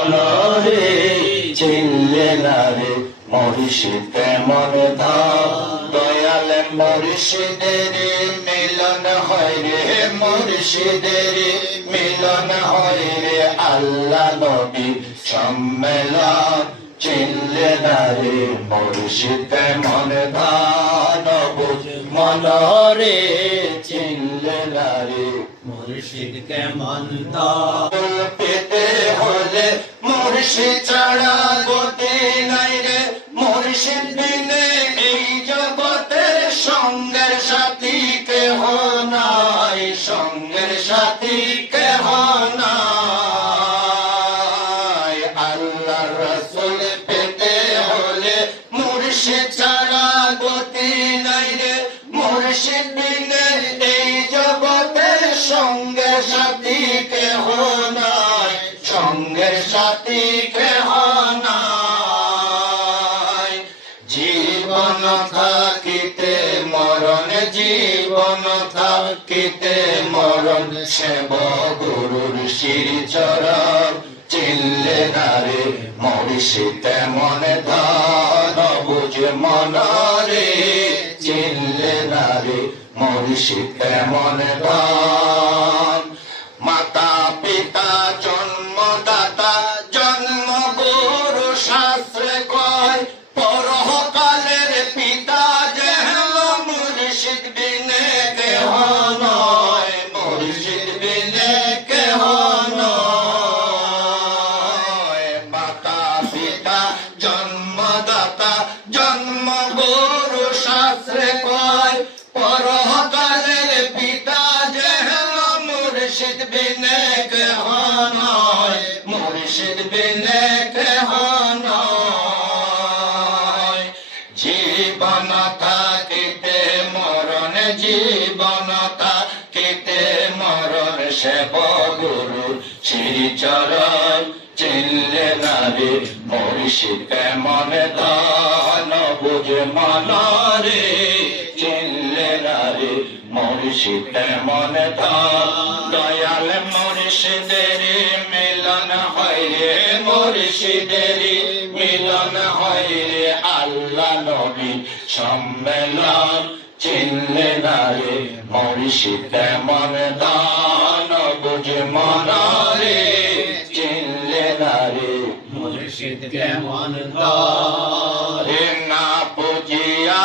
মনরে চিনলে না রে মুর্শিদ কেমন ধাম দয়াল মুর্শিদের মিলন হয় রে মুর্শিদের মিলন হয় রে আল্লাহ নবী সম্মেলন চিনলে না রে মুর্শিদ কেমন ধাম বুঝ মনরে চিনলে না রে মুর্শিদ কেমন ধাম পেতে হলে মুর্শিদ ছাড়া গতি নাই রে মুর্শিদ বিনে এই জগতের সঙ্গের সাথী কেহ নাই সঙ্গের সাথী কেহ নাই আল্লাহ রাসূল পেতে হলে মুর্শিদ ছাড়া গতি নাই রে মুর্শিদ বিনে এই জগতের সঙ্গের সাথী কেহ নাই সঙ্গের সাথী কেহ নাই জীবন থাকিতে মরণ জীবন থাকিতে মরণ সেব গুরুর শ্রীচরণ চিনলে না রে মুর্শিদ মন ধান বুঝ মনরে চিনলে না রে মুর্শিদ মন ধান মাতা পিতা জন্মদাতা জন্ম গুরু শাস্ত্রে কয় পরকালের পিতা যে মুর্শিদ বিনে কেহ নয় মুর্শিদ বিনে কেহ নয় মাতা পিতা জন্মদাতা জন্ম গুরু শাস্ত্রে কয় পরকালের পিতা যে মুর্শিদ বিনে কেহ নয় মুর্শিদ বিনে কেহ নয় জীবন থাকিতে মরণ জীবন থাকিতে মরণ সেব গুরু শ্রীচরণ চিনলে না রে মুর্শিদ কেমন ধান বুঝ মনরে চিনলে না রে মুর্শিদ কেমন ধান দয়াল মুর্শিদের মিলন হয় রে মুর্শিদের মিলন হয় রে আল্লাহ নবী সম্মেলন চিনলে না রে মুর্শিদ কেমন ধান বুঝ মনরে চিনলে না রে মুর্শিদ কেমন ধাম না বুঝিয়া